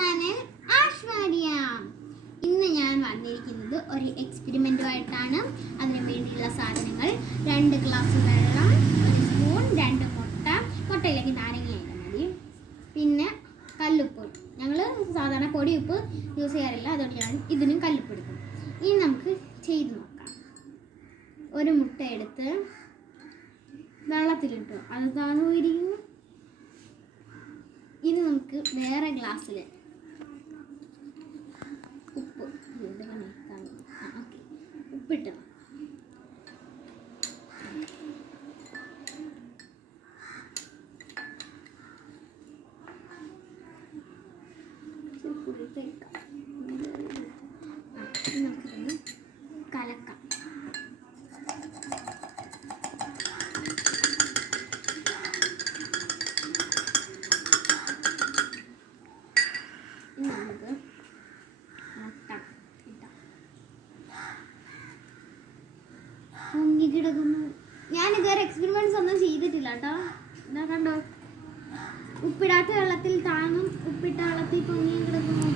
Channel ആശ്വാര്യ. ഇന്ന് ഞാൻ വന്നിരിക്കുന്നത് ഒരു എക്സ്പെരിമെൻറ്റുമായിട്ടാണ്. അതിന് വേണ്ടിയുള്ള സാധനങ്ങൾ 2 ഗ്ലാസ് വെള്ളം, 1 സ്പൂൺ, 2 മുട്ട, മുട്ടയിലേക്ക് നാരങ്ങയായിട്ട് മതി, പിന്നെ കല്ലുപ്പ്. ഞങ്ങൾ സാധാരണ പൊടിയുപ്പ് യൂസ് ചെയ്യാറില്ല, അതുകൊണ്ട് ഞാൻ ഇതിനും കല്ലുപ്പ് എടുക്കും. ഇനി നമുക്ക് ചെയ്ത് നോക്കാം. ഒരു മുട്ട എടുത്ത് വെള്ളത്തിലിട്ടു, അത് താഴ്ന്നിരിക്കുന്നു. ഇനി നമുക്ക് വേറെ ഗ്ലാസ്സിൽ ഉപ്പിട്ട് നമുക്കിതൊന്ന് കലക്കാം. നമുക്ക് മുട്ട ഇട്ടാം. പൊങ്ങി കിടക്കുന്നു. ഞാനിതുവരെ എക്സ്പെരിമെൻറ്റ്സ് ഒന്നും ചെയ്തിട്ടില്ല കേട്ടോ. എന്താ കണ്ടോ, ഉപ്പിടാത്ത വെള്ളത്തിൽ താങ്ങും, ഉപ്പിട്ട വെള്ളത്തിൽ പൊങ്ങി കിടക്കുന്നു.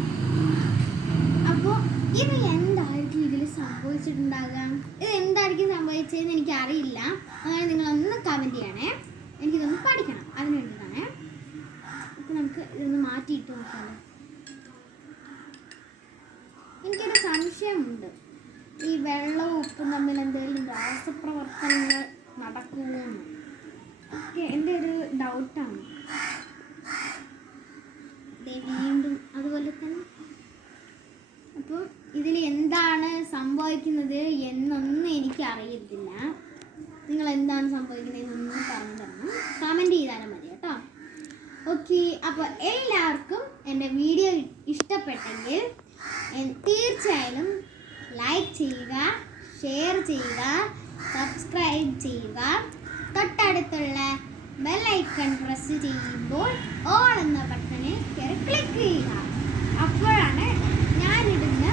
അപ്പോൾ ഇത് എന്തായിരിക്കും ഇതിൽ സംഭവിച്ചിട്ടുണ്ടാകുക? ഇത് എന്തായിരിക്കും സംഭവിച്ചതെന്ന് എനിക്കറിയില്ല. അങ്ങനെ നിങ്ങളൊന്ന് കമൻറ്റ് ചെയ്യണേ. എനിക്കിതൊന്ന് പഠിക്കണം, അതിന് വേണ്ടിയിട്ടാണ്. അപ്പോൾ നമുക്ക് ഇതൊന്ന് മാറ്റിയിട്ട് നോക്കാം. എനിക്കൊരു സംശയമുണ്ട്, ഈ വെള്ളവും ഉപ്പും തമ്മിൽ എന്തെങ്കിലും രാസപ്രവർത്തനങ്ങൾ നടക്കുമെന്ന്. എൻ്റെ ഒരു ഡൗട്ടാണ്. വീണ്ടും അതുപോലെ തന്നെ അപ്പോൾ ഇതിൽ എന്താണ് സംഭവിക്കുന്നത് എന്നൊന്നും എനിക്ക് അറിയത്തില്ല. നിങ്ങൾ എന്താണ് സംഭവിക്കുന്നതെന്നൊന്നും പറഞ്ഞു തരണം, കമൻറ്റ് ചെയ്താലും മതി കേട്ടോ. ഓക്കെ, അപ്പോൾ എല്ലാവർക്കും എൻ്റെ വീഡിയോ ഇഷ്ടപ്പെട്ടെങ്കിൽ തീർച്ചയായും ലൈക്ക് ചെയ്യുക, ഷെയർ ചെയ്യുക, സബ്സ്ക്രൈബ് ചെയ്യുക. തൊട്ടടുത്തുള്ള ബെൽ ഐക്കൺ പ്രസ് ചെയ്യുമ്പോൾ ഓൾ എന്ന ബട്ടണിൽ ക്ലിക്ക് ചെയ്യുക. അപ്പോഴാണ് ഞാനിടുന്ന